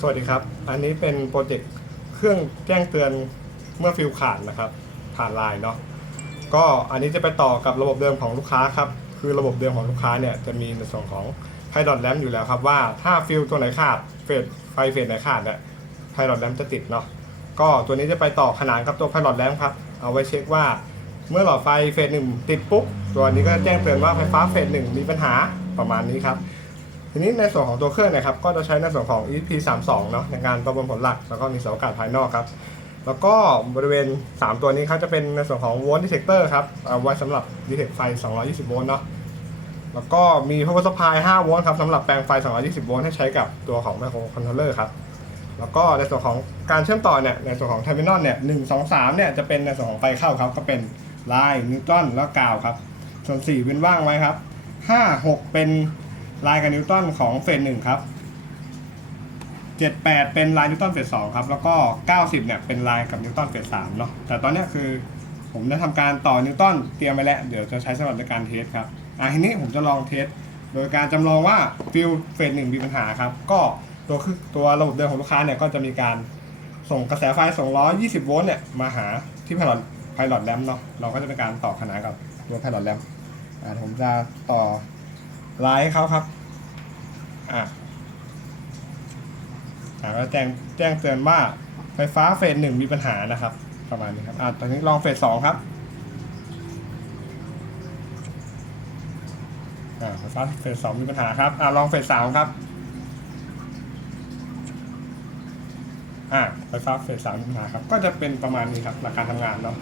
สวัสดีครับ อันนี้เป็นโปรเจกต์เครื่องแจ้งเตือนเมื่อฟิลขาดนะครับ ผ่านไลน์เนาะ ก็อันนี้จะไปต่อกับระบบเดิมของลูกค้าครับ คือระบบเดิมของลูกค้าเนี่ยจะมีในส่วนของไพดอ t แ a มอยู่แล้วครับว่าถ้าฟิลตัวไหนขาดเฟสไฟเฟสไหนขาดเนี่ยไพดอ t แ a มจะติดเนาะ ก็ตัวนี้จะไปต่อขนานกับตัวไพดอ t แ a มครับ เอาไว้เช็คว่าเมื่อหลอดไฟเฟสหนึ่งติดปุ๊บ ตัวนี้ก็แจ้งเตือนว่าไฟฟ้าเฟสหนึ่งมีปัญหาประมาณนี้ครับ ทีนี้ในส่วนของตัวเครื่องเนะครับก็จะใช้ในส่วนของ EP32 เนาะในการประมวลผลหลัก แล้วก็มีเสาอากาศภายนอกครับแล้วก็บริเวณ 3 ตัวนี้ครับจะเป็นในส่วนของ volt detector ครับเอาไว้สำหรับ detect ไฟ 220 โวลต์เนาะแล้วก็มี power supply 5โวลต์ครับสำหรับแปลงไฟ 220 โวลต์ให้ใช้กับตัวของ microcontroller ครับแล้วก็ในส่วนของการเชื่อมต่อเนี่ยในส่วนของ terminal เนี่ย1 2 3เนี่ยจะเป็นในส่วนของไฟเข้าครับก็เป็นไลน์นิวตันแล้วกาวครับ ส่วน4เว้นว่างไว้ครับ5 6เป็น ลายกับนิวตันของเฟสหนึ่งครับ78เป็นลายนิวตันเฟสสองครับ แล้วก็90เนี่ยเป็นลายกับนิวตันเฟสสามเนาะแต่ตอนนี้คือผมได้ทำการต่อนิวตันเตรียมไว้แล้ว เดี๋ยวจะใช้สำหรับในการเทสครับอะทีนี้ผมจะลองเทสโดยการจำลองว่าฟิลเฟสหนึ่งมีปัญหาครับ ก็ตัวคือตัวระบบเดิมของลูกค้าเนี่ยก็จะมีการส่งกระแสไฟ 220 โวลต์เนี่ยมาหาที่ไพลอตไพลอตแลมเนาะเราก็จะเป็นการต่อขนานกับตัวไพลอตแลมอ่าผมจะต่อ ไลน์ให้เขาครับ อะอ่าก็แจ้งแจ้งเตือนว่าไฟฟ้าเฟสหนึ่งมีปัญหานะครับ ประมาณนี้ครับ อ่าตอนนี้ลองเฟสสองครับ อ่าไฟฟ้าเฟสสองมีปัญหาครับ อ่าลองเฟสสามครับ อ่าไฟฟ้าเฟสสามมีปัญหาครับ ก็จะเป็นประมาณนี้ครับหลักการทำงานเนาะ